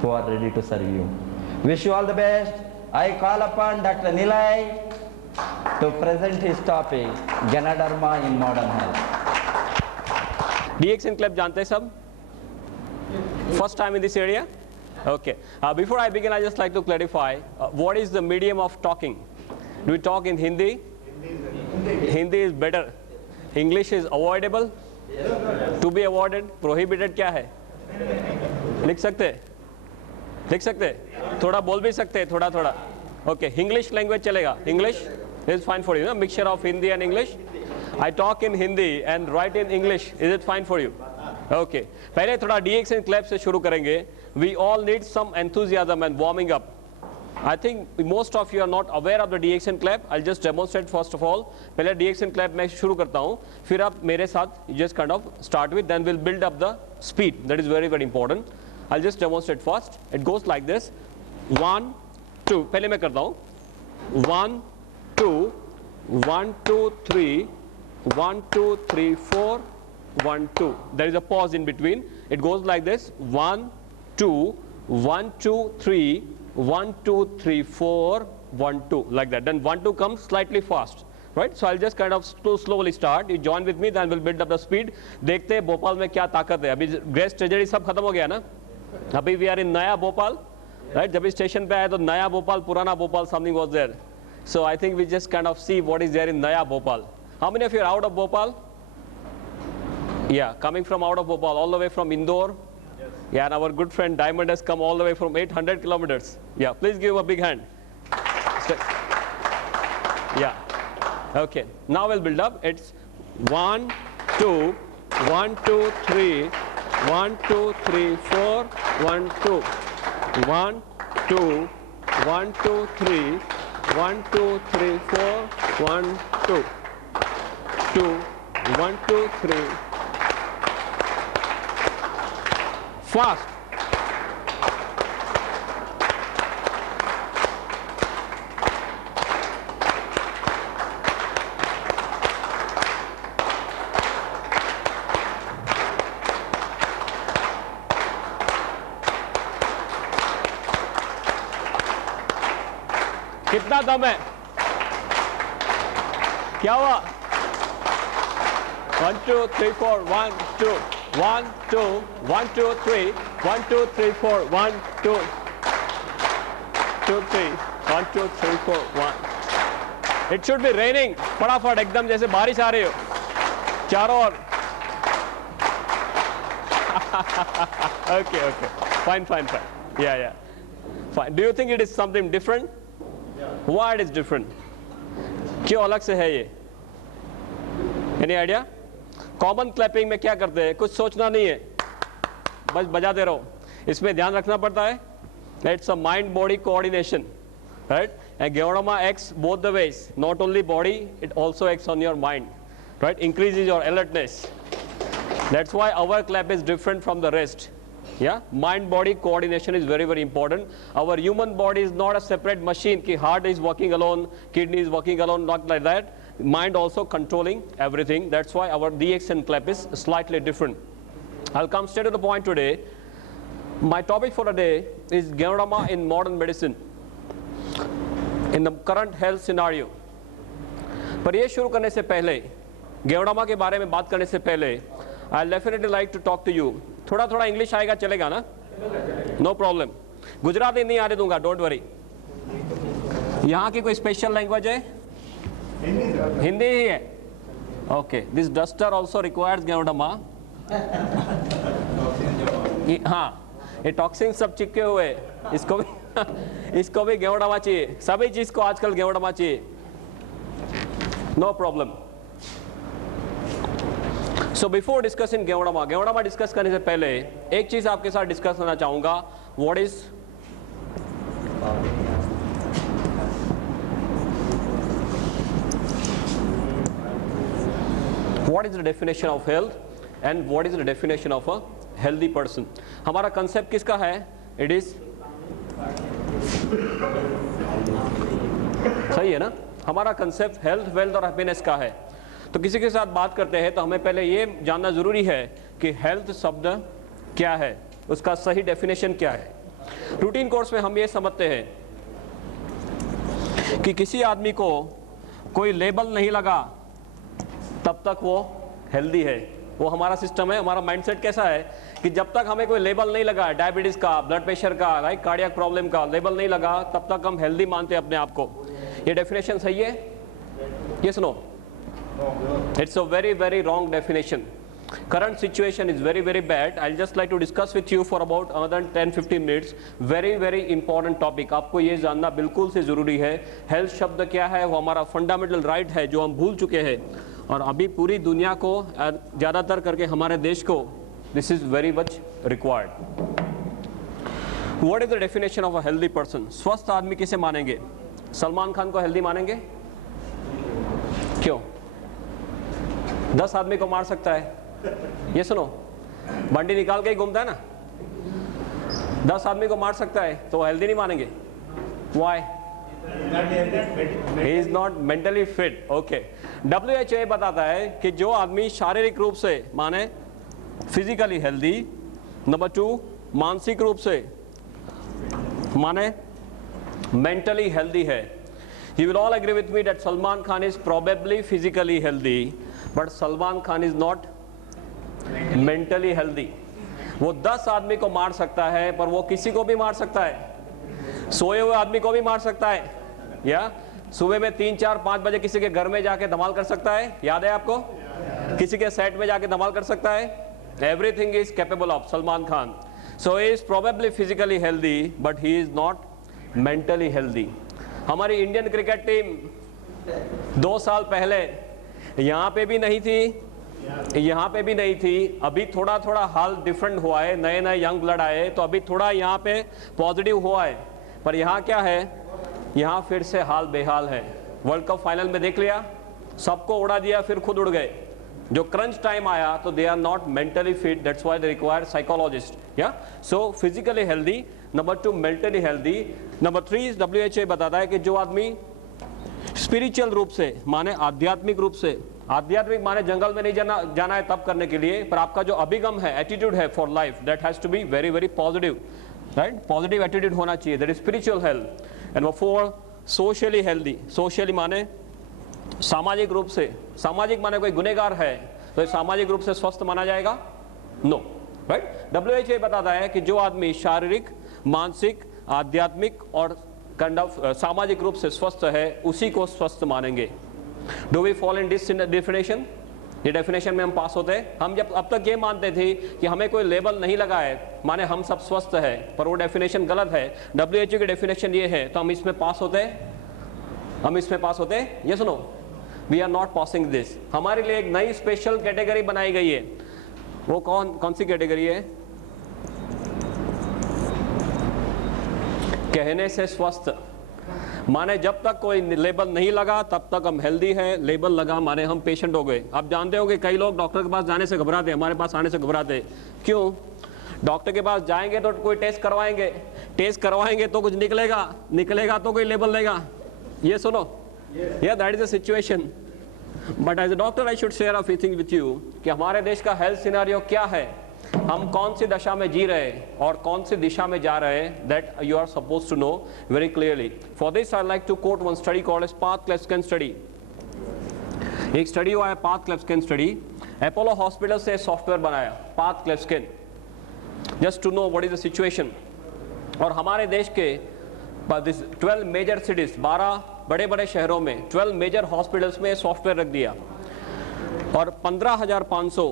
who are ready to serve you. Wish you all the best. I call upon Dr. Nilay to present his topic, Ganoderma in modern health. DX and CLEP जानते हैं सब? First time in this area? Okay. Before I begin, I just like to clarify what is the medium of talking. Do we talk in Hindi? Hindi is better. English is avoidable? To be avoided? Prohibited क्या है? लिख सकते? लिख सकते? थोड़ा बोल भी सकते हैं, थोड़ा थोड़ा. Okay. English language चलेगा? English is fine for you. No? Mixture of Hindi and English. I talk in Hindi and write in English. Is it fine for you? Okay. पहले थोड़ा DX and CLEP से शुरू करेंगे. We all need some enthusiasm and warming up. I think most of you are not aware of the DX and CLEP. I'll just demonstrate first of all. पहले DX and CLEP मैं शुरू करता हूँ. फिर आप मेरे साथ just kind of start with. Then we'll build up the speed. That is very very important. I'll just demonstrate first. It goes like this. 1, 2. पहले मैं करता हूँ. 1, 2, 1, 2, 3. 1, 2, 3, 4, 1, 2. There is a pause in between. It goes like this. 1, 2, 1, 2, 3, 1, 2, 3, 4, 1, 2. Like that. Then 1, 2 comes slightly fast. Right? So I'll just kind of slowly start. You join with me, then we'll build up the speed. देखते हैं भोपाल में क्या ताकत है. अभी grace tragedy सब खत्म हो गया ना. अभी we are in नया भोपाल. Right? जब इस स्टेशन पे आए तो नया भोपाल, पुराना Bhopal, something was there. So I think we just kind of see what is there in नया Bhopal. How many of you are out of Bhopal? Yeah, coming from out of Bhopal, all the way from Indore. Yes. Yeah, and our good friend Diamond has come all the way from 800 kilometers. Yeah, please give him a big hand. Yeah. Okay. Now we'll build up. It's 1, 2, 1, 2, 3, 1, 2, 3, 4, 1, 2. 1, 2, 1, 2, 3, 1, 2, 3, 4, 1, 2. 2, 1, 2, 3. Fast. कितना दम है? क्या हुआ? 1, 2, 3, 4, 1, 2, 1, 2, 1, 2, 3, 1, 2, 3, 4, 1, 2, 2, 3, 1, 2, 3, 4, 1. It should be raining. फटाफट एकदम जैसे बारिश आ रही हो. चारों ओर. Okay. Fine. Yeah. Fine. Do you think it is something different? Yeah. Why it is different? क्यों अलग से है ये? Any idea? कॉमन क्लैपिंग में क्या करते हैं? कुछ सोचना नहीं है, बस बजाते रहो. इसमें ध्यान रखना पड़ता है. It's a mind body coordination, right? And Ganoderma acts both the ways. Not only body, it also acts on your mind, right? Increases your alertness. That's why our clap is different from the rest. Yeah, mind body coordination is very very important. Our human body is not a separate machine. Ki heart is working alone, kidney is working alone, not like that. Mind also controlling everything. That's why our DX and CLEP is slightly different. I'll come straight to the point today. My topic for today is Ganoderma in modern medicine, in the current health scenario. पर ये शुरू करने से पहले, Ganoderma के बारे में बात करने से पहले, I'll definitely like to talk to you. थोड़ा इंग्लिश आएगा चलेगा ना? No problem. गुजराती नहीं आने दूंगा, don't worry. यहाँ की कोई स्पेशल लैंग्वेज है? हिंदी ही है. Okay. This duster also requires Ganoderma. हाँ, ये टॉक्सिन सब चिपके हुए. इसको भी Ganoderma चाहिए. सभी चीज को आजकल Ganoderma चाहिए. No problem. So before discussing Ganoderma discuss करने से पहले एक चीज आपके साथ डिस्कस करना चाहूंगा. What is the definition of health and what is the definition of a healthy person? हमारा कंसेप्ट किसका है? It is सही है ना? हमारा कंसेप्ट हेल्थ, वेल्थ और हैप्पीनेस का है. तो किसी के साथ बात करते हैं तो हमें पहले ये जानना जरूरी है कि हेल्थ शब्द क्या है, उसका सही डेफिनेशन क्या है. रूटीन कोर्स में हम ये समझते हैं कि किसी आदमी को कोई लेबल नहीं लगा तब तक वो हेल्दी है। वो हमारा सिस्टम है, हमारा माइंडसेट कैसा है कि जब तक हमें कोई लेबल नहीं लगा, डायबिटीज का, ब्लड प्रेशर का, राइट, कार्डियक प्रॉब्लम का लेबल नहीं लगा, तब तक हम हेल्दी मानते हैं अपने आप को। ये डेफिनेशन सही है? Yes no? It's a very very wrong definition. Current situation is very very bad. I'll just like to discuss with you for about another 10-15 minutes. Very very important topic. आपको ये जानना बिल्कुल से ज़रूरी है। हेल्थ शब्द क्या है? वो हमारा फंडामेंटल राइट है जो हम भूल चुके हैं, और अभी पूरी दुनिया को, ज़्यादातर करके हमारे देश को, this is very much required. What is the definition of a healthy person? स्वस्थ आदमी किसे मानेंगे? सलमान खान को हेल्दी मानेंगे? क्यों? 10 आदमी को मार सकता है, ये सुनो, बंडी निकाल के ही घूमता है ना, 10 आदमी को मार सकता है, तो हेल्दी नहीं मानेंगे? Why? He is not mentally fit. Okay. WHO बताता है कि जो आदमी शारीरिक रूप से माने फिजिकली हेल्दी, नंबर 2 मानसिक रूप से माने मेंटली हेल्दी है। You will all agree with me that Salman Khan is probably physically healthy, but Salman Khan is not mentally healthy. वो 10 आदमी को मार सकता है, पर वो किसी को भी मार सकता है, सोए हुए आदमी को भी मार सकता है, या सुबह में 3, 4, 5 बजे किसी के घर में जाके धमाल कर सकता है, याद है आपको? किसी के सेट में जाके धमाल कर सकता है। Everything is capable of Salman Khan. So he is probably physically healthy, but he is not mentally healthy. हमारी इंडियन क्रिकेट टीम 2 साल पहले यहाँ पे भी नहीं थी, यहाँ पे भी नहीं थी, अभी थोड़ा थोड़ा हाल डिफरेंट हुआ है, नए नए यंग ब्लड आए तो अभी थोड़ा यहाँ पे पॉजिटिव हुआ है, पर यहाँ क्या है, यहाँ फिर से हाल बेहाल है। वर्ल्ड कप फाइनल में देख लिया, सबको उड़ा दिया, फिर खुद उड़ गए। जो क्रंच टाइम आया तो they are not mentally fit, that's why they require psychologist, या so physically healthy, number 2 mentally healthy, number 3 WHO बताता है कि जो आदमी स्पिरिचुअल रूप से माने आध्यात्मिक रूप से, आध्यात्मिक माने जंगल में नहीं जाना है तब करने के लिए, पर आपका जो अभिगम है, एटीट्यूड है for life, that has to be very very positive, right, positive attitude होना चाहिए, that is spiritual health. And number 4 socially healthy, socially माने सामाजिक रूप से, सामाजिक माने कोई गुनहगार है तो सामाजिक रूप से स्वस्थ माना जाएगा? No, right. WHO बताता है कि जो आदमी शारीरिक, मानसिक, आध्यात्मिक और काइंड ऑफ सामाजिक रूप से स्वस्थ है, उसी को स्वस्थ मानेंगे। Do we fall in this definition? ये डेफिनेशन में हम पास होते हैं। हम जब अब तक ये मानते थे कि हमें कोई लेबल नहीं लगा है माने हम सब स्वस्थ है, पर वो डेफिनेशन गलत है। WHO की डेफिनेशन ये है, तो हम इसमें पास होते हैं, हम इसमें पास होते हैं? ये सुनो, we are not passing this. हमारे लिए एक नई स्पेशल कैटेगरी बनाई गई है। वो कौन सी कैटेगरी है? कहने से स्वस्थ, माने जब तक कोई लेबल नहीं लगा तब तक हम हेल्दी है, लेबल लगा माने हम पेशेंट हो गए। आप जानते हो कि कई लोग डॉक्टर के पास जाने से घबराते, हमारे पास आने से घबराते। क्यों? डॉक्टर के पास जाएंगे तो कोई टेस्ट करवाएंगे तो कुछ निकलेगा तो कोई लेबल लेगा। ये सुनो, yeah, that is the situation. But as a doctor, I should share a few things with you कि हमारे देश का हेल्थ सिनेरियो क्या है, हम कौन सी दशा में जी रहे हैं और कौन सी दिशा में जा रहे हैं, that you are supposed to know very clearly. For this, I like to quote one study called as Path-Klefskin study. एक स्टडी हुआ है Path-Klefskin study, अपोलो हॉस्पिटल से सॉफ्टवेयर बनाया Path-Klefskin, just to know what is the situation. और हमारे देश के 12 major cities, 12 बड़े बड़े शहरों में 12 मेजर हॉस्पिटल्स में सॉफ्टवेयर रख दिया, और 15,500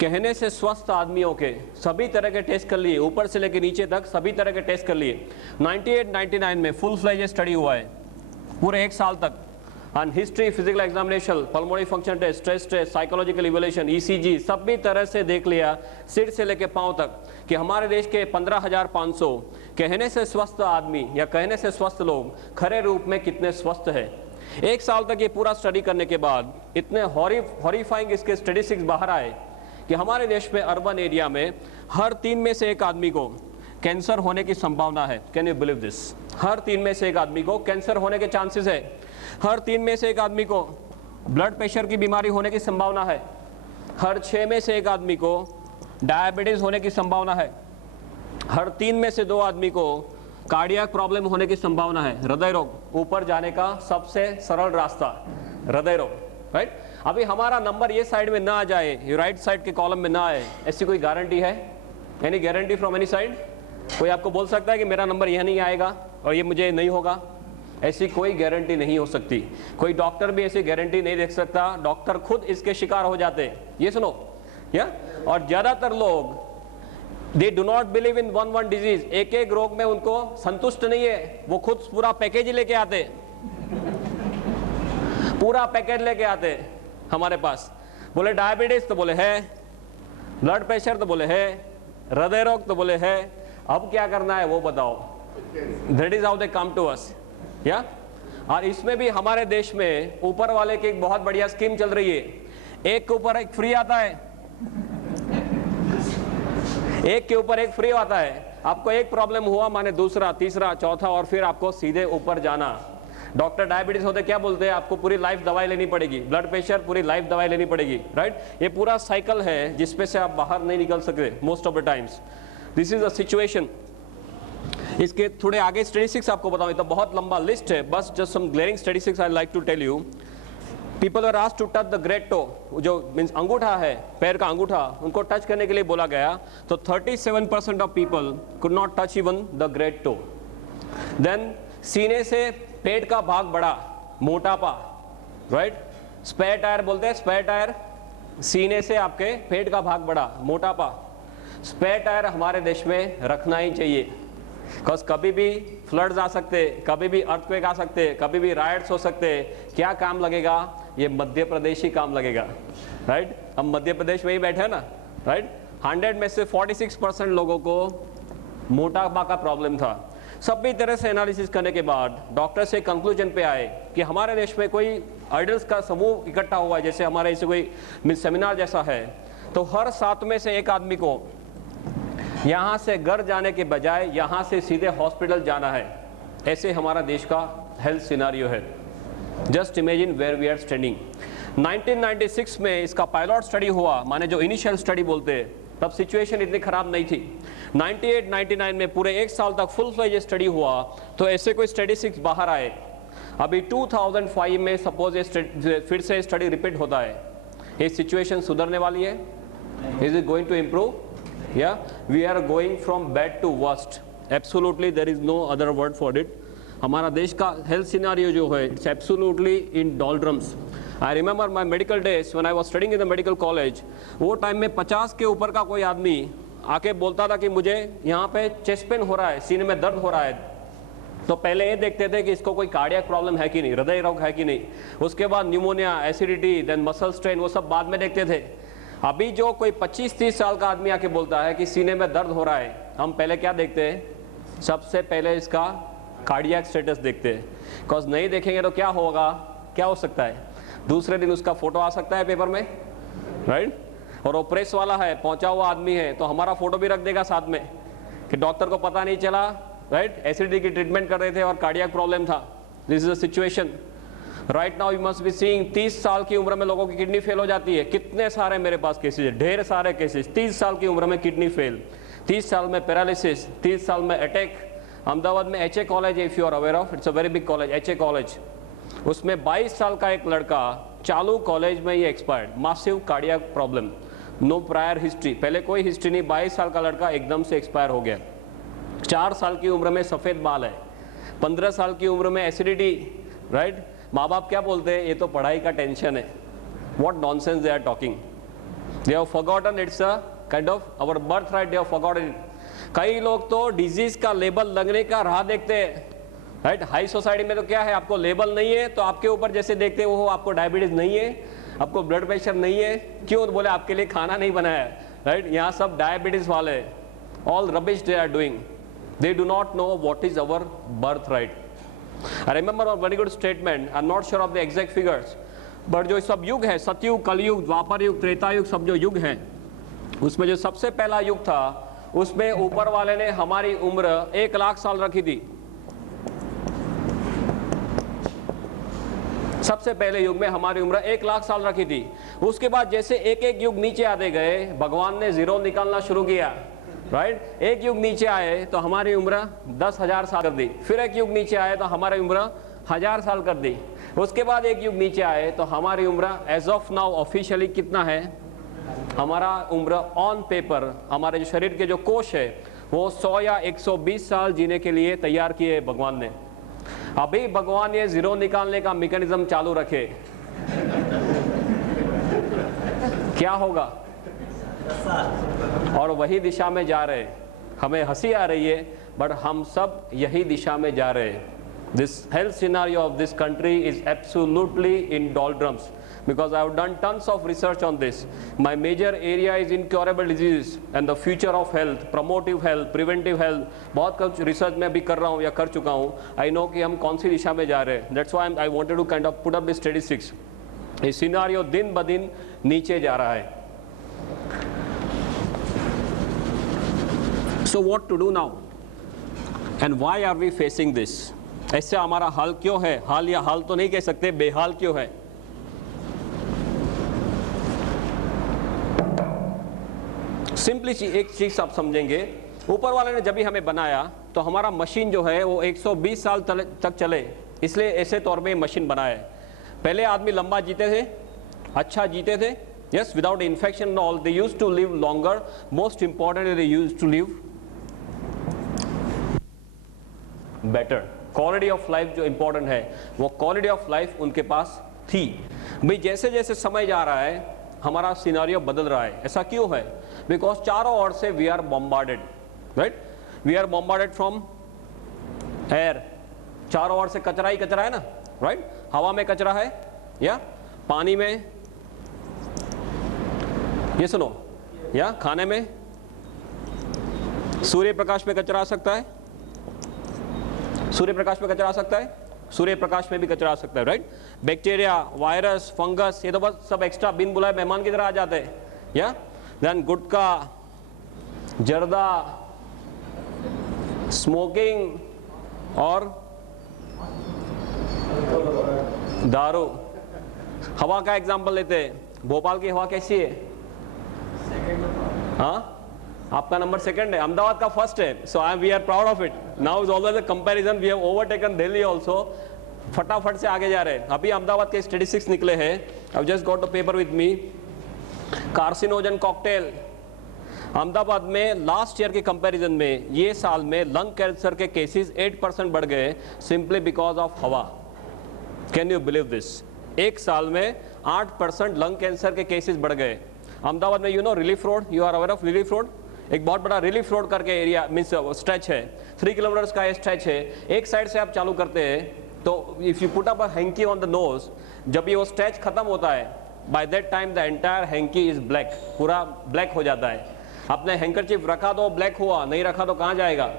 कहने से स्वस्थ आदमियों के सभी तरह के टेस्ट कर लिए, ऊपर से लेकर नीचे तक सभी तरह के टेस्ट कर लिए। 98-99 में फुल फ्लेज स्टडी हुआ है पूरे 1 साल तक, on history, physical examination, pulmonary function test, stress test, psychological evaluation, ECG, सभी तरह से देख लिया सिर से लेकर पांव तक कि हमारे देश के 15,500 कहने से स्वस्थ आदमी या कहने से स्वस्थ लोग खरे रूप में कितने स्वस्थ है। 1 साल तक ये पूरा स्टडी करने के बाद इतने हॉरिफाइंग इसके स्टैटिस्टिक्स बाहर आए कि हमारे देश में अर्बन एरिया में हर 3 में से 1 आदमी को कैंसर होने की संभावना है। Can you believe this? हर 3 में से 1 आदमी को कैंसर होने के चांसेस है। हर 3 में से 1 आदमी को ब्लड प्रेशर की बीमारी होने की संभावना है। हर 6 में से 1 आदमी को डायबिटीज होने की संभावना है। हर 3 में से 2 आदमी को कार्डियक प्रॉब्लम होने की संभावना है। हृदय रोग ऊपर जाने का सबसे सरल रास्ता हृदय रोग, राइट। अभी हमारा नंबर ये साइड में ना आ जाए, ये राइट साइड के कॉलम में ना आए, ऐसी कोई गारंटी है? Any guarantee from any side? कोई आपको बोल सकता है कि मेरा नंबर यह नहीं आएगा और ये मुझे नहीं होगा? ऐसी कोई गारंटी नहीं हो सकती। कोई डॉक्टर भी ऐसी गारंटी नहीं दे सकता, डॉक्टर खुद इसके शिकार हो जाते हैं। ये सुनो या, और ज्यादातर लोग दे do not believe in one disease, एक एक रोग में उनको संतुष्ट नहीं है, वो खुद पूरा पैकेज ही लेके आते, पूरा पैकेज लेके आते हमारे पास। बोले डायबिटीज तो बोले है, ब्लड प्रेशर तो बोले है, हृदय रोग तो बोले है, अब क्या करना है वो बताओ। That is how they come to us या। और इसमें भी हमारे देश में ऊपर वाले की एक बहुत बढ़िया स्कीम चल रही है, एक के ऊपर एक फ्री आता है, एक के ऊपर एक फ्री आता है। आपको एक प्रॉब्लम हुआ माने दूसरा, तीसरा, चौथा और फिर आपको सीधे ऊपर जाना। डॉक्टर डायबिटीज होते क्या बोलते हैं, आपको पूरी लाइफ दवाई लेनी पड़ेगी, ब्लड प्रेशर पूरी लाइफ दवाई लेनी पड़ेगी, राइट। ये पूरा साइकिल है जिसपे से आप बाहर नहीं निकल सकते most of the times. This is the situation. इसके थोड़े आगे स्टैटिस्टिक्स आपको बताऊं, तो बहुत लंबा लिस्ट है, बस just some glaring statistics I like to tell you. People are asked to touch the great toe, जो मीन्स अंगूठा है, पैर का अंगूठा, उनको टच करने के लिए बोला गया, तो 37% of people could not touch even the great toe. Then सीने से पेट का भाग बड़ा, मोटापा, राइट। स्पेयर टायर बोलते हैं, स्पेयर टायर, सीने से आपके पेट का भाग बड़ा, मोटापा। स्पेयर टायर हमारे देश में रखना ही चाहिए, बिकॉज कभी भी फ्लड्स आ सकते, कभी भी अर्थक्वेक आ सकते, कभी भी राइट्स हो सकते। क्या काम लगेगा? ये मध्य प्रदेश ही काम लगेगा, राइट। हम मध्य प्रदेश में ही बैठे हैं ना, राइट। 100 में से 46% लोगों को मोटापा का प्रॉब्लम था। सभी तरह से एनालिसिस करने के बाद डॉक्टर से कंक्लूजन पे आए कि हमारे देश में कोई आइडल्स का समूह इकट्ठा हुआ है, जैसे हमारे इसे कोई सेमिनार जैसा है, तो हर 7 में से 1 आदमी को यहाँ से घर जाने के बजाय यहाँ से सीधे हॉस्पिटल जाना है। ऐसे हमारा देश का हेल्थ सिनारियो है। Just imagine where we are standing. 1996 में इसका पायलट स्टडी हुआ, माने जो इनिशियल स्टडी बोलते हैं, तब सिचुएशन इतनी खराब नहीं थी। 98-99 में पूरे 1 साल तक फुल फ्लेज स्टडी हुआ, तो ऐसे कोई स्टैटिस्टिक्स बाहर आए। अभी 2005 में सपोज फिर से स्टडी रिपीट होता है। ये सिचुएशन सुधरने वाली है? Is it going to improve? Yeah, we are going from bad to worst. Absolutely, there is no other word for it. हमारा देश का health scenario जो है, it's absolutely in doldrums. I remember my medical days when I was studying in the medical college. वो time में 50 के ऊपर का कोई आदमी आके बोलता था कि मुझे यहाँ पे चेस्ट पेन हो रहा है, सीने में दर्द हो रहा है, तो पहले ये देखते थे कि इसको कोई कार्डियक प्रॉब्लम है कि नहीं, हृदय रोग है कि नहीं। उसके बाद pneumonia, acidity, then muscle strain, वो सब बाद में देखते थे। अभी जो कोई 25-30 साल का आदमी आके बोलता है कि सीने में दर्द हो रहा है, हम पहले क्या देखते हैं? सबसे पहले इसका कार्डियक स्टेटस देखते हैं, बिकॉज नहीं देखेंगे तो क्या होगा, क्या हो सकता है? दूसरे दिन उसका फोटो आ सकता है पेपर में, राइट। और वो प्रेस वाला है, पहुंचा हुआ आदमी है, तो हमारा फोटो भी रख देगा साथ में कि डॉक्टर को पता नहीं चला, राइट, एसिडिटी की ट्रीटमेंट कर रहे थे और कार्डियक प्रॉब्लम था। This is the situation right now. You must be seeing 30 साल की उम्र में लोगों की किडनी फेल हो जाती है। कितने सारे मेरे पास केसेस है, ढेर सारे केसेस। 30 साल की उम्र में किडनी फेल, 30 साल में पैरालिसिस, 30 साल में अटैक। अहमदाबाद में HA कॉलेज है, if you are aware of, it's a very big college, HA college. उसमें 22 साल का एक लड़का चालू कॉलेज में ही expired, massive cardiac problem, no prior history, पहले कोई हिस्ट्री नहीं, 22 साल का लड़का एकदम से एक्सपायर हो गया। 4 साल की उम्र में सफ़ेद बाल है, 15 साल की उम्र में एसिडिटी, राइट। माँ बाप क्या बोलते हैं? ये तो पढ़ाई का टेंशन है। What nonsense they are talking. They have forgotten it's a kind of our birthright. They have forgotten it. कई लोग तो डिजीज का लेबल लगने का राह देखते हैं, राइट। हाई सोसाइटी में तो क्या है, आपको लेबल नहीं है तो आपके ऊपर जैसे देखते हो, आपको डायबिटीज नहीं है, आपको ब्लड प्रेशर नहीं है, क्यों? बोले आपके लिए खाना नहीं बनाया है, राइट। यहाँ सब डायबिटीज वाले, all rubbish they are doing, they do not know what is our birth right. I remember a very good statement. I'm not sure of the exact figures, but जो सब युग है, सतयुग, कलयुग, द्वापर युग, त्रेता युग, सब जो युग हैं, उसमें जो सबसे पहला युग था, उसमें ऊपर वाले ने हमारी उम्र 1 लाख साल रखी थी। सबसे पहले युग में हमारी उम्र 1 लाख साल रखी थी। उसके बाद जैसे एक एक युग नीचे आते गए, भगवान ने जीरो निकालना शुरू किया, राइट। एक युग नीचे आए तो हमारी उम्र 10,000 साल कर दी, फिर एक युग नीचे आए तो हमारी उम्र 1000 साल कर दी, उसके बाद एक युग नीचे आए तो हमारी उम्र एज ऑफ नाउ ऑफिशियली कितना है, हमारा उम्र ऑन पेपर, हमारे जो शरीर के जो कोश है वो 100 या 120 साल जीने के लिए तैयार किए भगवान ने। अभी भगवान ये जीरो निकालने का मैकेनिज्म चालू रखे, क्या होगा? और वही दिशा में जा रहे। हमें हंसी आ रही है बट हम सब यही दिशा में जा रहे हैं। This health scenario of this country is absolutely in doldrums because I have done tons of research on this. My major area is incurable diseases and the future of health, promotive health, preventive health. बहुत कुछ research मैं अभी कर रहा हूँ या कर चुका हूँ। I know कि हम कौन सी दिशा में जा रहे हैं। That's why I wanted to kind of put up the statistics. ये सिनारियो दिन ब दिन नीचे जा रहा है। So what to do now? And why are we facing this? ऐसे हमारा हाल क्यों है? हाल या हाल तो नहीं कह सकते, बेहाल क्यों है? सिंपली एक चीज आप समझेंगे, ऊपर वाले ने जब भी हमें बनाया तो हमारा मशीन जो है वो 120 साल तक चले, इसलिए ऐसे तौर पे मशीन बनाया है। पहले आदमी लंबा जीते थे, अच्छा जीते थे, yes, without infection and all, they used to live longer. Most importantly, they used to live better. Quality of life जो इंपॉर्टेंट है वो क्वालिटी ऑफ लाइफ उनके पास थी। भाई जैसे जैसे समय जा रहा है हमारा सिनारियो बदल रहा है। ऐसा क्यों है? बिकॉज चारों ओर से we are bombarded, right? We are bombarded from air, चारों ओर से कचरा ही कचरा है ना, राइट? हवा में कचरा है या पानी में, ये सुनो, या खाने में, सूर्य प्रकाश में कचरा आ सकता है, सूर्य प्रकाश में कचरा आ सकता है, सूर्य प्रकाश में भी कचरा आ सकता है, राइट? बैक्टीरिया, वायरस, फंगस, ये तो बस सब एक्स्ट्रा बिन बुलाए मेहमान की तरह आ जाते हैं, या देन गुटखा, जर्दा, स्मोकिंग और दारू। हवा का एग्जांपल लेते हैं, भोपाल की हवा कैसी है? हाँ, आपका नंबर सेकंड है, अहमदाबाद का फर्स्ट है, so we are proud of it. Now is always a comparison, we have overtaken Delhi also, फटाफट से आगे जा रहे हैं। अभी अहमदाबाद के स्टैटिस्टिक्स निकले हैं, I just got the paper with me. Carcinogen cocktail, Ahmedabad में लास्ट ईयर के कंपैरिजन में ये साल में लंग कैंसर के केसेस 8% बढ़ गए, सिंपली बिकॉज ऑफ हवा। Can you believe this? एक साल में 8% लंग कैंसर के केसेस बढ़ गए अहमदाबाद में। You know relief road, you are aware of relief road? एक बहुत बड़ा रिलीफ रोड करके एरिया मीन्स स्ट्रेच है, 3 किलोमीटर्स का ये स्ट्रेच है। एक साइड से आप चालू करते हैं तो if you put up a hanky on the nose, जब ये वो स्ट्रेच खत्म होता है, by that time the entire hanky is black, पूरा ब्लैक हो जाता है। आपने हैंकरचीफ रखा तो ब्लैक हुआ, नहीं रखा तो कहाँ जाएगा?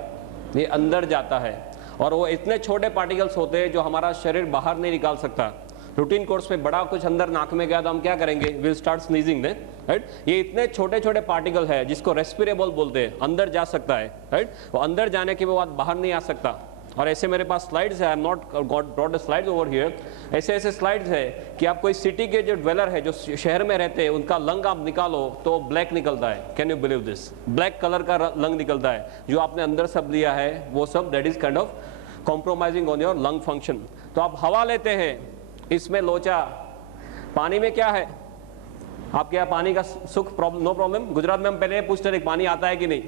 ये अंदर जाता है। और वो इतने छोटे पार्टिकल्स होते हैं जो हमारा शरीर बाहर नहीं निकाल सकता। रूटीन कोर्स में बड़ा कुछ अंदर नाक में गया तो हम क्या करेंगे? Will start sneezing, right? ये इतने छोटे छोटे पार्टिकल है जिसको रेस्पिरेबल बोलते हैं, अंदर जा सकता है, राइट? वो अंदर जाने के बाद बाहर नहीं आ सकता। और ऐसे मेरे पास स्लाइड्स है, I am not brought the slides over here. ऐसे ऐसे स्लाइड्स है कि आप कोई सिटी के जो ड्वेलर है, जो शहर में रहते हैं, उनका लंग आप निकालो तो ब्लैक निकलता है। Can you believe this? Black colour का लंग निकलता है। जो आपने अंदर सब लिया है वो सब, that is kind of compromising on your lung function. तो आप हवा लेते हैं, इसमें लोचा। पानी में क्या है? आपके यहाँ पानी का सुख नो प्रॉब्लम? गुजरात में हम पहले पूछते थे पानी आता है कि नहीं?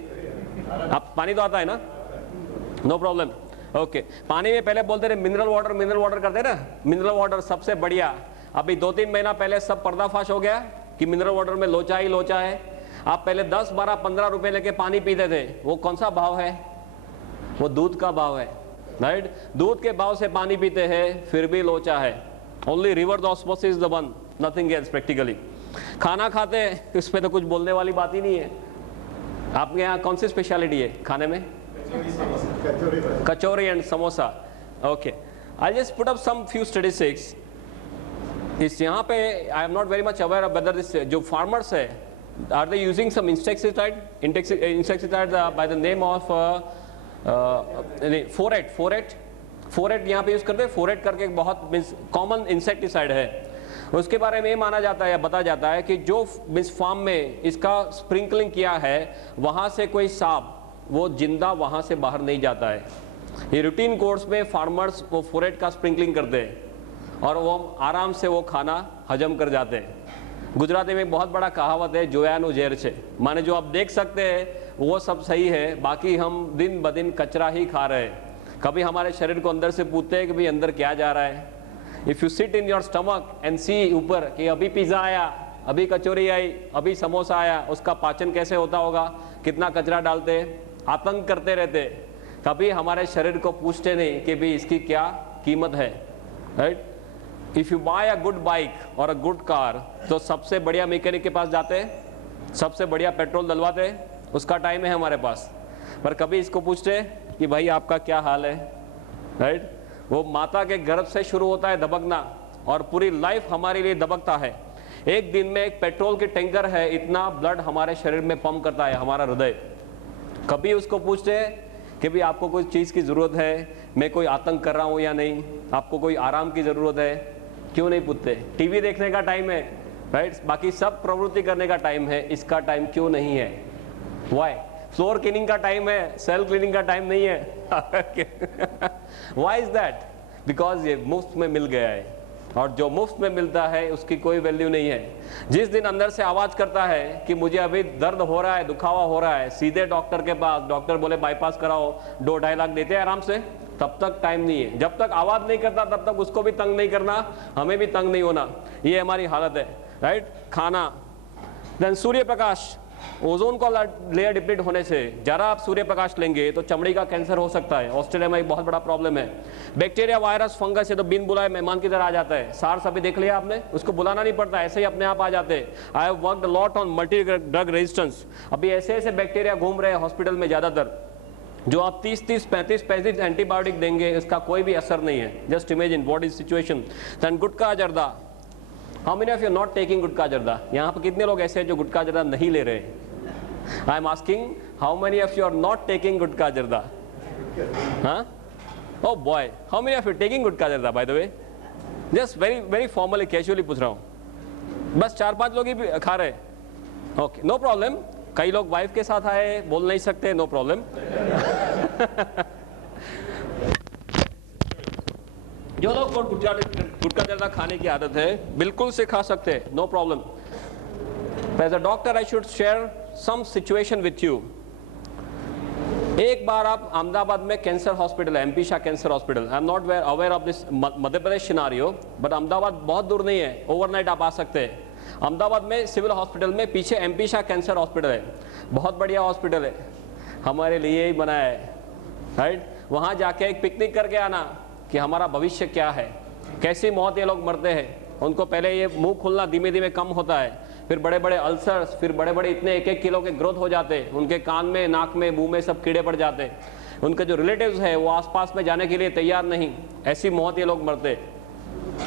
आप पानी तो आता है ना? No problem, okay. पानी में पहले बोलते थे मिनरल वाटर करते ना, मिनरल वाटर सबसे बढ़िया। अभी 2-3 महीना पहले सब पर्दाफाश हो गया कि मिनरल वाटर में लोचा ही लोचा है। आप पहले 10, 12, 15 रुपए लेके पानी पीते थे, वो कौन सा भाव है? वो दूध का भाव है, राइट? दूध के भाव से पानी पीते हैं, फिर भी लोचा है। Only reverse osmosis the one, nothing else practically. खाना खाते हैं, इस पे तो कुछ बोलने वाली बात ही नहीं है। आपके यहाँ कौन सी स्पेशलिटी है खाने में? Kachori and samosa, okay. I just put up some few statistics. इस यहाँ पे I am not very much aware of whether this, जो फार्मर्स है, are they using some insecticide by the name of phorate यहाँ पे यूज करते हैं। फोरेट करके बहुत कॉमन इंसेक्टिसाइड है। उसके बारे में ये माना जाता है या बताया जाता है कि जो इस फार्म में इसका स्प्रिंकलिंग किया है वहाँ से कोई सांप वो जिंदा वहाँ से बाहर नहीं जाता है। ये रूटीन कोर्स में फार्मर्स वो फोरेट का स्प्रिंकलिंग करते हैं और वो आराम से वो खाना हजम कर जाते हैं। गुजराती में एक बहुत बड़ा कहावत है, जोयानु जेर छे, माने जो आप देख सकते हैं वो सब सही है, बाकी हम दिन ब दिन कचरा ही खा रहे हैं। कभी हमारे शरीर को अंदर से पूछते हैं कि भाई अंदर क्या जा रहा है। If you sit in your stomach and see ऊपर कि अभी पिज़्ज़ा आया, अभी कचौरी आई, अभी समोसा आया, उसका पाचन कैसे होता होगा, कितना कचरा डालते, आतंक करते रहते, कभी हमारे शरीर को पूछते नहीं कि भाई इसकी क्या कीमत है। Right, if you buy a good bike और अ गुड कार तो सबसे बढ़िया मैकेनिक के पास जाते, सबसे बढ़िया पेट्रोल डलवाते, उसका टाइम है हमारे पास, पर कभी इसको पूछते कि भाई आपका क्या हाल है। राइट, वो माता के गर्भ से शुरू होता है दबकना और पूरी लाइफ हमारे लिए दबकता है। एक दिन में एक पेट्रोल की टैंकर है, इतना ब्लड हमारे शरीर में पंप करता है हमारा हृदय। कभी उसको पूछते हैं कि भाई आपको कोई चीज़ की ज़रूरत है, मैं कोई आतंक कर रहा हूँ या नहीं, आपको कोई आराम की ज़रूरत है, क्यों नहीं पूछते। टीवी देखने का टाइम है, राइट, बाकी सब प्रवृत्ति करने का टाइम है, इसका टाइम क्यों नहीं है। वाई? फ्लोर क्लीनिंग का टाइम है, सेल क्लीनिंग का टाइम नहीं है। Y is that? बिकॉज ये मुफ्त में मिल गया है और जो मुफ्त में मिलता है उसकी कोई वैल्यू नहीं है। जिस दिन अंदर से आवाज करता है कि मुझे अभी दर्द हो रहा है, दुखावा हो रहा है, सीधे डॉक्टर के पास, डॉक्टर बोले बाईपास कराओ, 2-2.5 लाख देते हैं आराम से, तब तक टाइम नहीं है। जब तक आवाज नहीं करता तब तक उसको भी तंग नहीं करना, हमें भी तंग नहीं होना, ये हमारी हालत है। राइट, खाना, देन सूर्य प्रकाश, ओजोन का लेयर डिप्लीट होने से जरा आप सूर्य प्रकाश लेंगे तो चमड़ी का कैंसर हो सकता है। ऑस्ट्रेलिया में एक बहुत बड़ा प्रॉब्लम है। बैक्टीरिया, वायरस, फंगस, ये तो बिन बुलाए मेहमान की तरह आ जाता है। सार्स अभी देख लिया आपने, उसको बुलाना नहीं पड़ता, ऐसे ही अपने आप आ जाते हैं। I have worked lot on multi drug resistance. अभी ऐसे ऐसे बैक्टीरिया घूम रहे हैं हॉस्पिटल में ज़्यादातर, जो आप 30-30, 35-35 एंटीबायोटिक देंगे इसका कोई भी असर नहीं है। Just imagine what is situation. Then gutkha zarda, how many of you not taking gutkha zarda? यहाँ पर कितने लोग ऐसे हैं जो गुटखा जर्दा नहीं ले रहे हैं? I am asking how many of you are not taking gutkha zarda? हाँ, oh boy, how many of you taking gutkha zarda? By the way, just very very formally casually पूछ रहा हूँ, बस 4-5 लोग ही खा रहे। Okay, no problem. कई लोग वाइफ के साथ आए, बोल नहीं सकते, नो प्रॉब्लम। जो लोग को गुटखा जर्दा खाने की आदत है बिल्कुल से खा सकते हैं, no problem. As a doctor I should share some situation with you. एक बार आप अहमदाबाद में कैंसर हॉस्पिटल है, M P Shah cancer hospital, I am not aware of this Madhya Pradesh scenario, but Ahmedabad बहुत दूर नहीं है, ओवरनाइट आप आ सकते हैं। अहमदाबाद में सिविल हॉस्पिटल में पीछे एमपी शाह कैंसर हॉस्पिटल है, बहुत बढ़िया हॉस्पिटल है, हमारे लिए ही बनाया है। राइट, वहाँ जाके एक पिकनिक करके आना कि हमारा भविष्य क्या है, कैसी मौत ये लोग मरते हैं। उनको पहले ये मुंह खुलना धीमे धीमे कम होता है, फिर बड़े बड़े अल्सर्स, फिर बड़े बड़े इतने 1-1 किलो के ग्रोथ हो जाते हैं, उनके कान में, नाक में, मुंह में सब कीड़े पड़ जाते हैं। उनके जो रिलेटिव्स है वो आसपास में जाने के लिए तैयार नहीं, ऐसी मौत ये लोग मरते।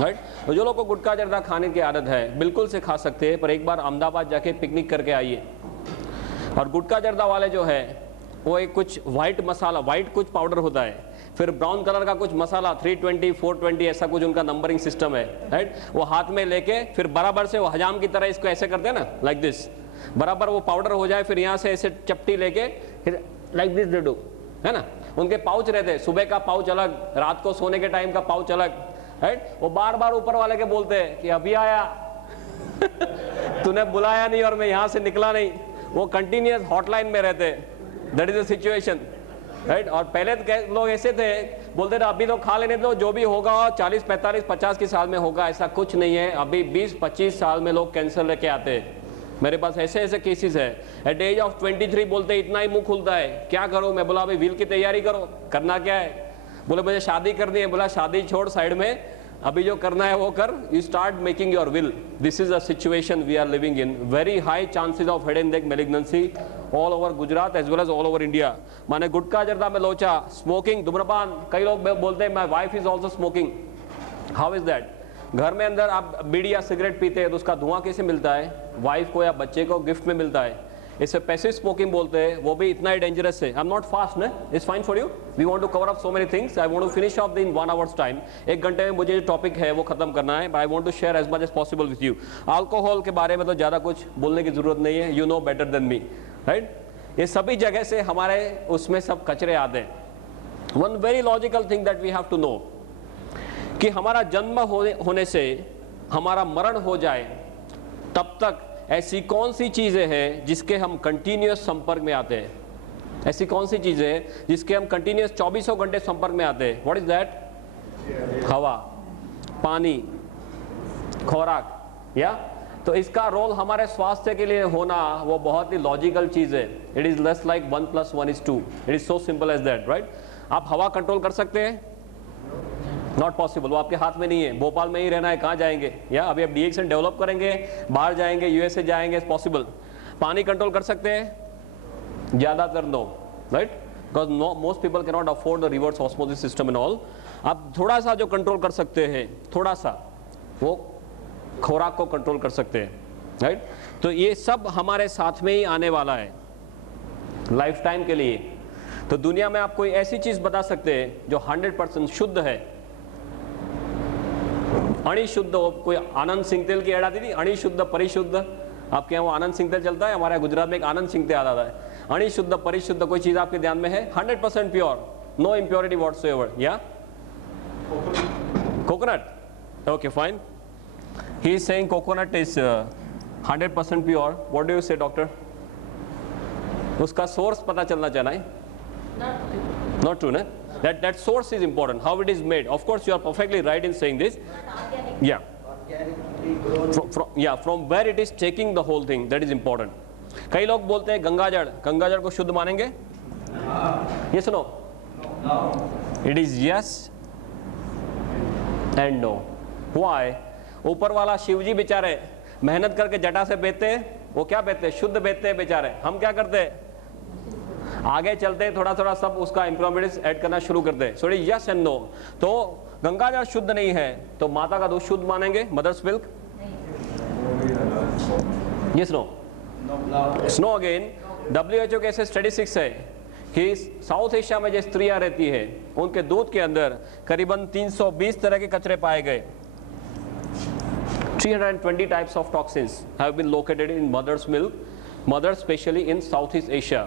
राइट, तो जो लोग को गुटखा जर्दा खाने की आदत है बिल्कुल से खा सकते हैं, पर एक बार अहमदाबाद जाके पिकनिक करके आइए। और गुटखा जर्दा वाले जो है वो एक कुछ वाइट मसाला, वाइट कुछ पाउडर होता है, फिर ब्राउन कलर का कुछ मसाला, 320, 420 ऐसा कुछ उनका नंबरिंग सिस्टम है। राइट, वो हाथ में लेके फिर बराबर से वो हजाम की तरह इसको ऐसे करते हैं ना, लाइक दिस, बराबर वो पाउडर हो जाए, फिर यहाँ से ऐसे चपटी लेके फिर लाइक दिस दे डू, है ना। उनके पाउच रहते हैं, सुबह का पाउच अलग, रात को सोने के टाइम का पाउच अलग। राइट, वो बार बार ऊपर वाले के बोलते हैं कि अभी आया तूने बुलाया नहीं और मैं यहाँ से निकला नहीं। वो कंटिन्यूस हॉटलाइन में रहते हैं, that is the situation. Right, और पहले तो लोग ऐसे थे, बोलते थे अभी तो खा लेने दो, जो भी होगा 40, 45, 50 की साल में होगा, ऐसा कुछ नहीं है। अभी 20-25 साल में लोग कैंसर लेके आते हैं। मेरे पास ऐसे ऐसे केसेस है, एट एज ऑफ 23 बोलते इतना ही मुंह खुलता है, क्या करो? मैं बोला अभी व्हील की तैयारी करो। करना क्या है? बोले मुझे शादी करनी है। बोला शादी छोड़ साइड में, अभी जो करना है वो कर, you start making your will. This is a situation we are living in. Very high chances of head and neck malignancy all over Gujarat as well as all over India. माने गुटखा जर्दा में लोचा, स्मोकिंग, धूम्रपान, कई लोग बोलते हैं my wife is also smoking. How is that? घर में अंदर आप बीड़ी या सिगरेट पीते हैं तो उसका धुआं कैसे मिलता है? वाइफ को या बच्चे को गिफ्ट में मिलता है। इसे पैसिव स्मोकिंग बोलते हैं, वो भी इतना ही डेंजरस है। आई एम नॉट फास्ट ना, it's fine for you, we want to cover up so many things, I want to finish off in 1 hours time. 1 घंटे में मुझे जो टॉपिक है वो खत्म करना है, I want to share as much as possible with you. Alcohol के बारे में तो ज़्यादा कुछ बोलने की जरूरत नहीं है, you know better than me, right. ये सभी जगह से हमारे उसमें सब कचरे आते हैं। One very logical thing that we have to know कि हमारा जन्म होने से हमारा मरण हो जाए तब तक ऐसी कौन सी चीज़ें हैं जिसके हम कंटिन्यूस संपर्क में आते हैं? ऐसी कौन सी चीज़ें हैं जिसके हम कंटिन्यूस 24 घंटे संपर्क में आते हैं? What is that? हवा, पानी, खुराक, या तो इसका रोल हमारे स्वास्थ्य के लिए होना वो बहुत ही लॉजिकल चीज़ है। It is less like 1 + 1 = 2, it is so simple as that, right. आप हवा कंट्रोल कर सकते हैं? नॉट पॉसिबल, वो आपके हाथ में नहीं है। भोपाल में ही रहना है, कहाँ जाएंगे? या अभी आप DXN डेवलप करेंगे, बाहर जाएंगे, USA जाएंगे, पॉसिबल। पानी कंट्रोल कर सकते हैं? ज़्यादातर no, right, because most people can not afford the reverse osmosis system and all. आप थोड़ा सा जो कंट्रोल कर सकते हैं, थोड़ा सा, वो खुराक को कंट्रोल कर सकते हैं, राइट। तो ये सब हमारे साथ में ही आने वाला है लाइफ टाइम के लिए। तो दुनिया में आप कोई ऐसी चीज़ बता सकते हैं जो 100% शुद्ध है? अणिशुद्ध, कोई आनंद सिंह तेल की ऐड आती थी, अणिशुद्ध परिशुद्ध। आपके यहाँ वो आनंद सिंह तेल चलता है, हमारे गुजरात में एक आनंद सिंह तेल आता है। अणिशुद्ध परिशुद्ध कोई चीज़ आपके ध्यान में है? 100% प्योर, नो इम्प्योरिटी व्हाटसोएवर, या coconut? Okay fine, he is saying coconut is 100% pure. What do you से डॉक्टर? उसका सोर्स पता चलना चाहिए ना? Not true, na? That source is important. How it is made. Of course, you are perfectly right in saying this. Yeah. From where it is taking the whole thing, that is important. कई लोग बोलते हैं गंगाजल को शुद्ध मानेंगे? Yes or no? No. It is yes and no. Why? ऊपर वाला शिवजी बेचारे मेहनत करके जटा से बेचते हैं, वो क्या बेचते हैं? शुद्ध बेचते हैं बेचारे। हम क्या करते हैं? आगे चलते हैं, थोड़ा थोड़ा सब उसका इम्प्योरिटीज ऐड करना शुरू करते हैं। So yes and no. तो गंगाजल शुद्ध नहीं है तो माता का दूध शुद्ध मानेंगे? Mother's milk? Yes no? No again. WHO के ऐसे स्टैटिस्टिक्स है कि साउथ एशिया में जो स्त्रियां रहती है उनके दूध के अंदर करीबन 320 तरह के कचरे पाए गए। 320 types of toxins have been located in mother's milk, mothers especially in Southeast Asia.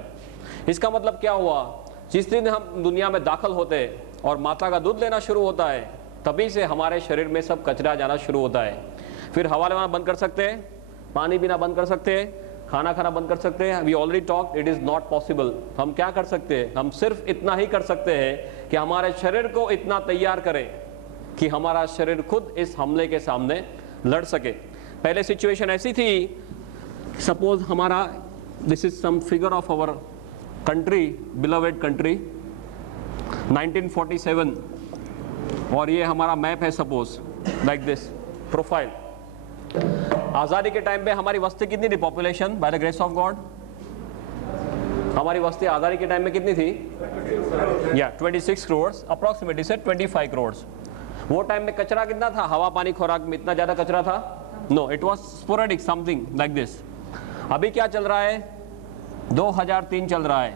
इसका मतलब क्या हुआ? जिस दिन हम दुनिया में दाखिल होते हैं और माता का दूध लेना शुरू होता है, तभी से हमारे शरीर में सब कचरा जाना शुरू होता है। फिर हवा लेना बंद कर सकते हैं, पानी पीना बंद कर सकते हैं, खाना खाना बंद कर सकते हैं। We already talk, it is not possible. हम क्या कर सकते हैं? हम सिर्फ इतना ही कर सकते हैं कि हमारे शरीर को इतना तैयार करें कि हमारा शरीर खुद इस हमले के सामने लड़ सके। पहले सिचुएशन ऐसी थी, सपोज हमारा, this is some figure of our country, beloved country, 1947, और ये हमारा मैप है, सपोज लाइक दिस प्रोफाइल। आज़ादी के टाइम पे हमारी वस्ती कितनी थी? Population by the grace of God, हमारी वस्ती आज़ादी के टाइम में कितनी थी? 26 करोड़ अप्रॉक्सीमेटली से 25 करोड़। वो टाइम में कचरा कितना था? हवा पानी खुराक में इतना ज़्यादा कचरा था? No, it was sporadic, something like this. अभी क्या चल रहा है? 2003 चल रहा है।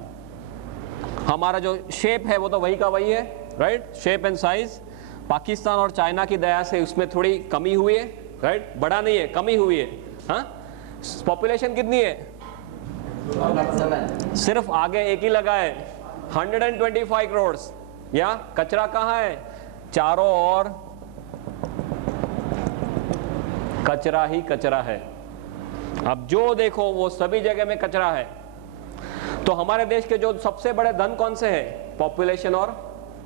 हमारा जो शेप है वो तो वही का वही है, right, shape and size. Pakistan और चाइना की दया से उसमें थोड़ी कमी हुई है, राइट, बड़ा नहीं है, कमी हुई है। हाँ, पॉपुलेशन कितनी है? सिर्फ आगे एक ही लगा है, 125 करोड़। या कचरा कहाँ है? चारों ओर कचरा ही कचरा है। अब जो देखो वो सभी जगह में कचरा है। तो हमारे देश के जो सबसे बड़े धन कौन से हैं? पॉपुलेशन और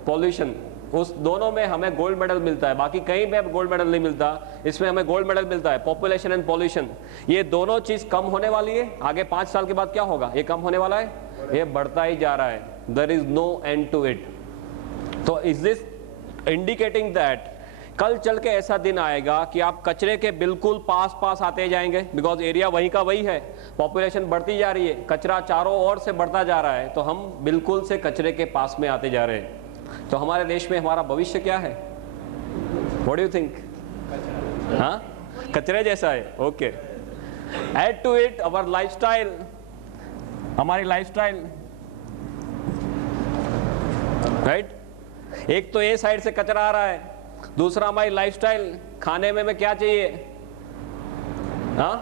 पॉल्यूशन। उस दोनों में हमें गोल्ड मेडल मिलता है, बाकी कहीं पे गोल्ड मेडल नहीं मिलता। इसमें हमें गोल्ड मेडल मिलता है, पॉपुलेशन एंड पॉल्यूशन। ये दोनों चीज कम होने वाली है। आगे 5 साल के बाद क्या होगा? ये कम होने वाला है, ये बढ़ता ही जा रहा है। There is no end to it. तो इज दिस इंडिकेटिंग दैट कल चल के ऐसा दिन आएगा कि आप कचरे के बिल्कुल पास आते जाएंगे, बिकॉज एरिया वही का वही है, पॉपुलेशन बढ़ती जा रही है, कचरा चारों ओर से बढ़ता जा रहा है, तो हम बिल्कुल से कचरे के पास में आते जा रहे हैं। तो हमारे देश में हमारा भविष्य क्या है? What do you think? हाँ, कचरे जैसा है। Okay, add to it our lifestyle, हमारी लाइफस्टाइल, राइट? एक तो ये साइड से कचरा आ रहा है, दूसरा हमारी लाइफस्टाइल, खाने में क्या चाहिए? हाँ,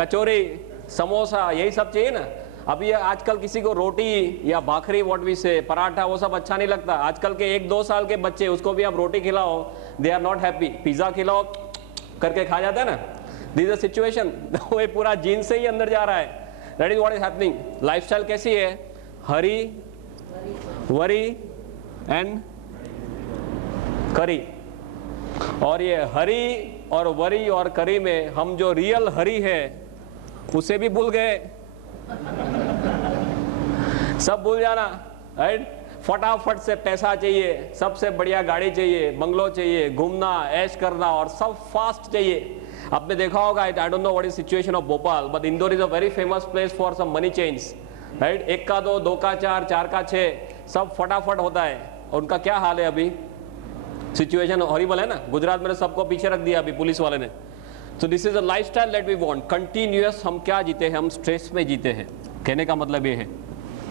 कचौरी, समोसा, यही सब चाहिए ना। अब ये आजकल किसी को रोटी या भाखरी, व्हाट वी से, पराठा, वो सब अच्छा नहीं लगता। आजकल के 1-2 साल के बच्चे, उसको भी आप रोटी खिलाओ, they are not happy. Pizza खिलाओ करके खा जाता है ना। This is situation. वो ये पूरा जीन से ही अंदर जा रहा है। That is what is happening. Lifestyle कैसी है? हरी, वरी एंड करी। और ये हरी और वरी और करी में हम जो रियल हरी है उसे भी भूल गए। सब भूल जाना, राइट? फटाफट से पैसा चाहिए, सबसे बढ़िया गाड़ी चाहिए, बंगलो चाहिए, घूमना, ऐश करना, और सब फास्ट चाहिए। आपने देखा होगा, I don't know what is situation of Bhopal, but Indore is a very famous place for some money change, right? 1 का 2, 2 का 4, 4 का 6, सब फटाफट होता है। और उनका क्या हाल है अभी? सिचुएशन हॉरिबल है ना। गुजरात में सबको पीछे रख दिया अभी पुलिस वाले ने। So this is a lifestyle that we want. Continuous हम क्या जीते हैं? हम स्ट्रेस में जीते हैं। कहने का मतलब ये है,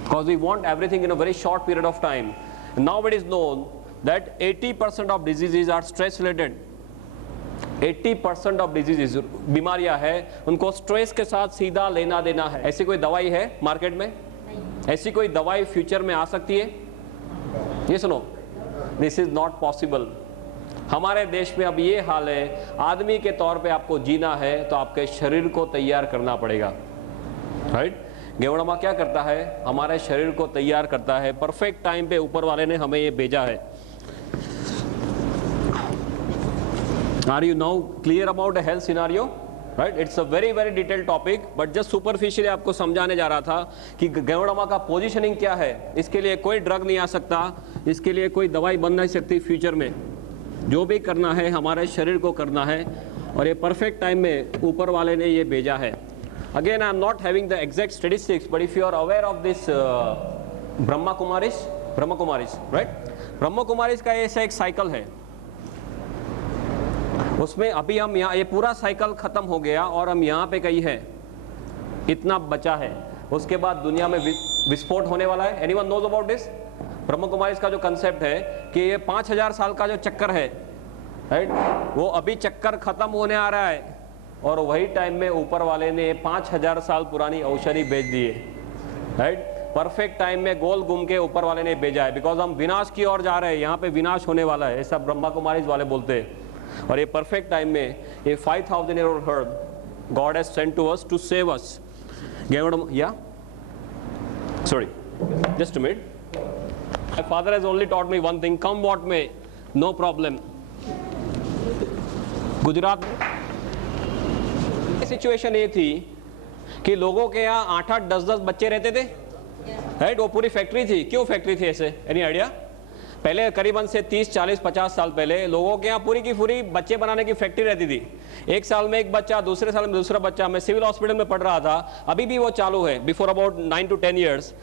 because we want everything in a very short period of time. Now it is known that 80% of diseases are stress related. 80% of diseases, बीमारियां हैं, उनको स्ट्रेस के साथ सीधा लेना देना है। ऐसी कोई दवाई है मार्केट में? ऐसी कोई दवाई फ्यूचर में आ सकती है? ये सुनो, दिस इज नॉट पॉसिबल। हमारे देश में अब ये हाल है, आदमी के तौर पे आपको जीना है तो आपके शरीर को तैयार करना पड़ेगा, राइट? गेवड़मा क्या करता है? हमारे शरीर को तैयार करता है। परफेक्ट टाइम पे ऊपर वाले ने हमें ये भेजा है। Are you now clear about the health scenario? Right, it's a very very detailed topic, but just superficially आपको समझाने जा रहा था कि गेवड़मा का पोजीशनिंग क्या है। इसके लिए कोई ड्रग नहीं आ सकता, इसके लिए कोई दवाई बन नहीं सकती फ्यूचर में। जो भी करना है हमारे शरीर को करना है, और ये परफेक्ट टाइम में ऊपर वाले ने ये भेजा है। Again, I am not having the exact statistics, but if you are aware of this Brahma Kumaris, right? Brahma Kumaris का ऐसा एक साइकिल है, उसमें अभी हम यहाँ, ये पूरा साइकिल खत्म हो गया और हम यहाँ पे कहीं है, इतना बचा है। उसके बाद दुनिया में विस्फोट होने वाला है। Anyone knows about this? ब्रह्म कुमारीज का जो कंसेप्ट है कि ये 5000 साल का जो चक्कर है, राइट, वो अभी चक्कर खत्म होने आ रहा है, और वही टाइम में ऊपर वाले ने 5000 साल पुरानी औषधि भेज दी है, राइट? परफेक्ट टाइम में गोल घूम के ऊपर वाले ने भेजा है, बिकॉज हम विनाश की ओर जा रहे हैं, यहाँ पे विनाश होने वाला है, ऐसा ब्रह्मा कुमारीज वाले बोलते हैं। और ये परफेक्ट टाइम में ये 5000 year old herb God has sent to us to save us. Yeah? Sorry, just a minute. My father has only taught me one thing, come what may, no problem. Gujarat में situation ये थी कि लोगों के यहाँ 8-8, 10-10 बच्चे रहते थे, राइट? वो पूरी फैक्ट्री थी। क्यों फैक्ट्री थी ऐसे? Any idea? पहले करीबन से 30, 40, 50 साल पहले लोगों के यहाँ पूरी की पूरी बच्चे बनाने की फैक्ट्री रहती थी। एक साल में एक बच्चा, दूसरे साल में दूसरा बच्चा। मैं सिविल हॉस्पिटल में पढ़ रहा था, अभी भी वो चालू है। Before about 9 to 10 years,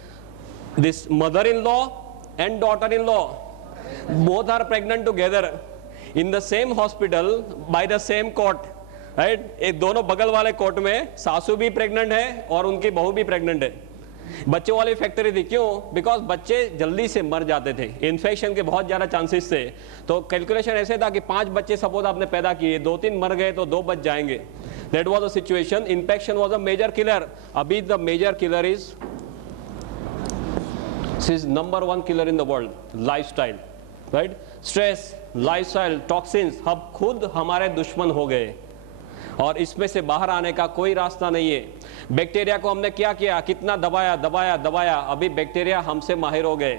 this mother in law and daughter in law both are pregnant together in the same hospital by the same court, right? एक दोनों बगल वाले कोर्ट में सासू भी प्रेग्नेंट है और उनकी बहू भी प्रेग्नेंट है। बच्चों वाली फैक्ट्री थी। क्यों? बिकॉज बच्चे जल्दी से मर जाते थे, इन्फेक्शन के बहुत ज्यादा चांसेस थे। तो कैलकुलेशन ऐसे था कि 5 बच्चे सपोज आपने पैदा किए, 2-3 मर गए तो 2 बच जाएंगे। That was the situation. Infection was a major killer. अभी the major killer is number 1 killer in the world, lifestyle, right? Stress, lifestyle, toxins, हम खुद हमारे दुश्मन हो गए और इसमें से बाहर आने का कोई रास्ता नहीं है। बैक्टीरिया को हमने क्या किया? कितना दबाया दबाया दबाया, अभी बैक्टीरिया हमसे माहिर हो गए।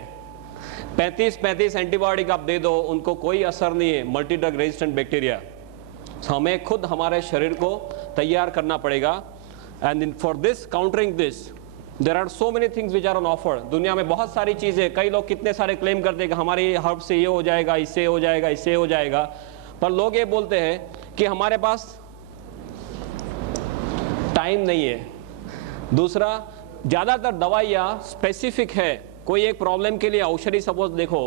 35 एंटीबायोटिक आप दे दो, उनको कोई असर नहीं है, मल्टी ड्रग रेजिस्टेंट बैक्टीरिया। हमें खुद हमारे शरीर को तैयार करना पड़ेगा। And for this, countering this, there are so many things which are on offer. दुनिया में बहुत सारी चीजें, कई लोग कितने सारे क्लेम करते हैं कि हमारे हर्ब से ये हो जाएगा, इससे हो जाएगा, इससे हो जाएगा, पर लोग ये बोलते हैं कि हमारे पास टाइम नहीं है। दूसरा, ज्यादातर दवाइयाँ स्पेसिफिक है। कोई एक प्रॉब्लम के लिए औषधि सपोज देखो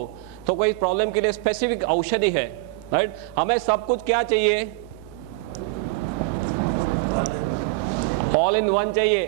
तो कोई प्रॉब्लम के लिए स्पेसिफिक औषधि है, राइट? हमें सब कुछ क्या चाहिए? ऑल इन वन चाहिए।